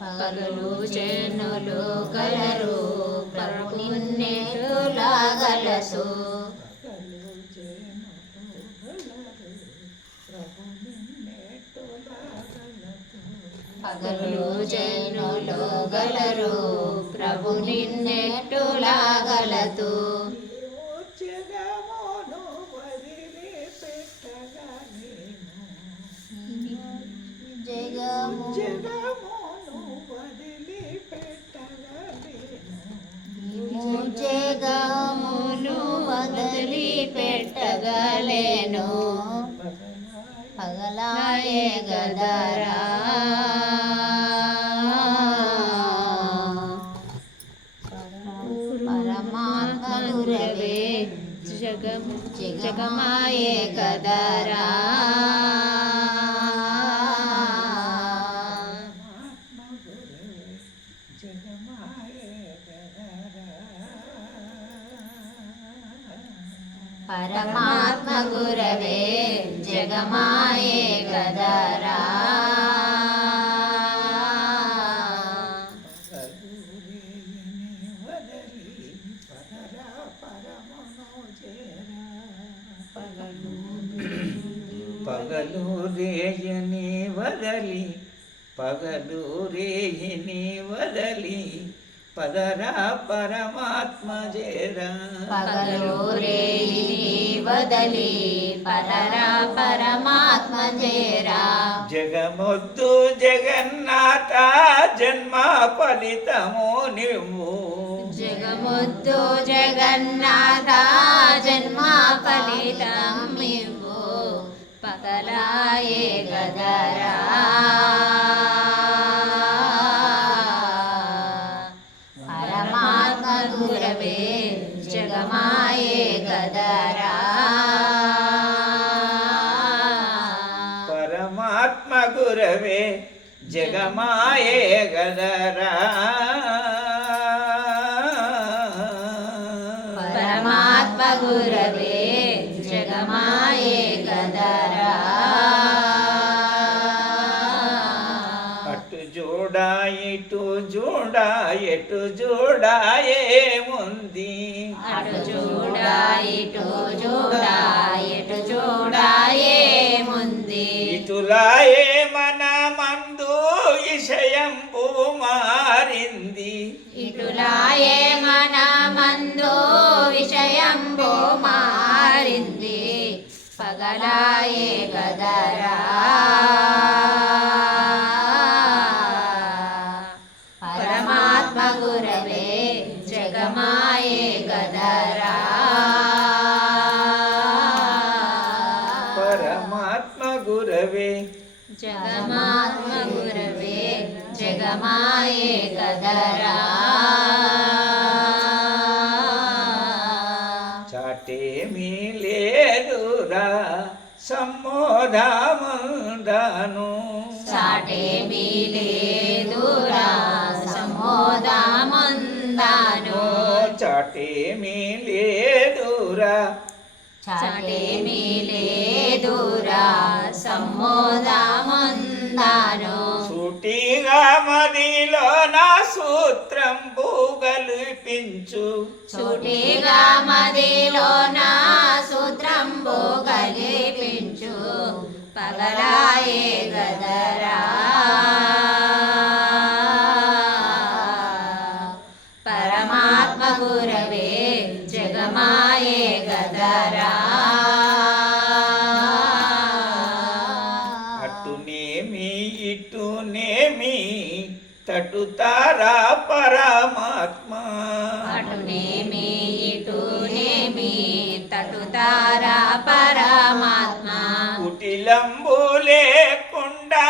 పగలు చేనులు కలరు ప్రభులాగలసు పగలు చేనులు గలరు ప్రభు నిన్నెట్టులాగలదు జగమును వదిలి పెట్టగలేను పగలాయే గదరా పరమాత్మ గురవే జగము జగమాయే గదరా పరమాత్మ గురవే జగమాయే గదరా పగలు రేయని వదలి పగలు రేయని వదలి పదరా పరమాత్మ చేరా. పగలు రేయిని వదలి పరరా పరమాత్మ చేరా. జగమొద్దు జగన్నాథ జన్మ ఫలితము నువ్వు జగముద్దు జగన్నాథ జన్మ ఫలితం ఇవ్వు పగలాయే గదరా. పరమాత్మ గురవే జగమాయే గదరా పరమాత్మ గురవే జగమాయే గదరా అటు చూడా ఇటు చూడా ఎటు చూడా ఏముంది అటు చూడా ఇటు ఎటు ఏముంది ఇటులాయే మన మందు విషయంబు మారింది. ఇటులాయే మన మందు విషయంబు మారింది. పగలాయే గదరా గదరా చాటేమీ లేదురా సమ్మోదామందాను సాటేమీ లేదురా సమోదామందాను చాటేమీ లేదురా. చాటేమీ లేదురా సమ్మోదామందాను మదిలో నా సూత్రం భూగలిపించు సుటిగా మదిలో నా సూత్రం భూగలిపించు పగలాయే గదరా. తటుతారా పరమాత్మ. అటునేమి ఇటునేమి తటుతారా పరమాత్మ? కుటిలంబు లేకుండా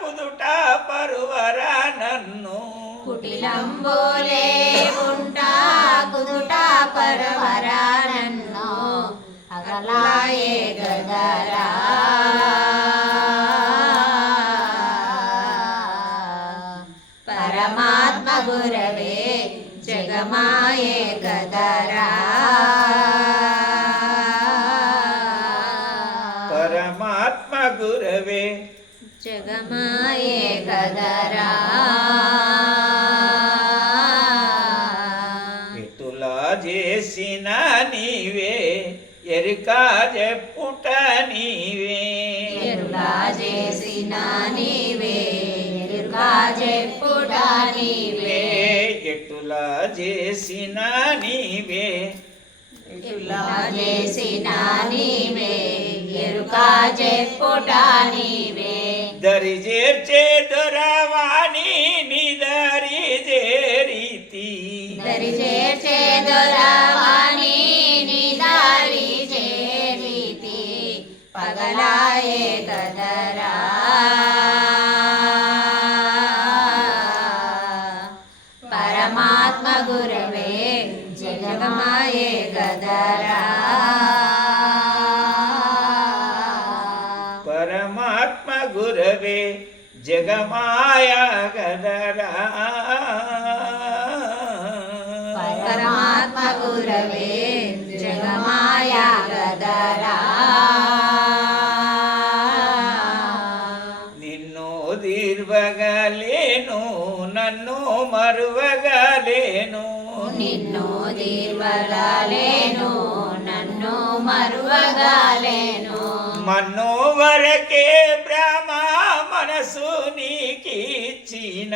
కుదుట పరువరా నన్ను. కుటిలంబోలే ఉంటా కుదుట పరవరా నన్ను. అగలాయే గురవే జగమాయే కదరా పరమాత్మ గురవే జగమాయే కదరా ఇతులా చేసిన నీవే ఎరిక చెప్పుట నీవే ఎరులా చేసిన నీవే ఎరుక చెప్పుట నీ చేసిన నీవే. ఎరుగా చేసిన నీవే ఎరుగా చెప్పుట నీవే. దరి చేర్చే దొరవాణి నిదరి చేరీతి. దరి చేర్చే జగమాయే గదరా. పరమాత్మ గురవే జగమాయ గదరా. పరమాత్మ గురవే జగమాయా దీర్వగాలేను నన్ను మరువగాలేను మన్ను వరకే బ్రహ్మ మనసు నీకిచ్చిన.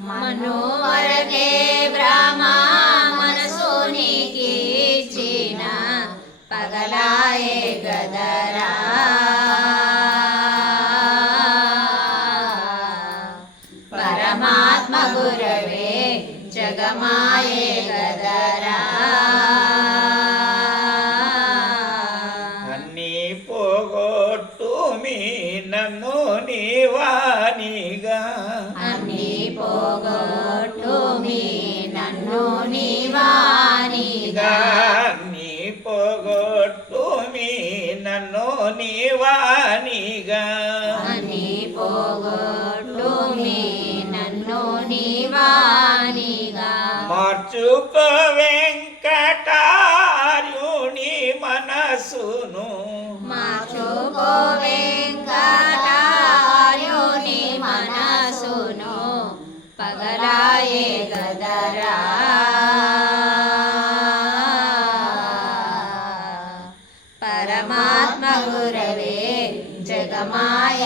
మను వరకే బ్రహ్మ మనసు నీకిచ్చిన. పగలాయే గదరా నీవానిగా అని నన్ను నీవానిగా మార్చుకో മായ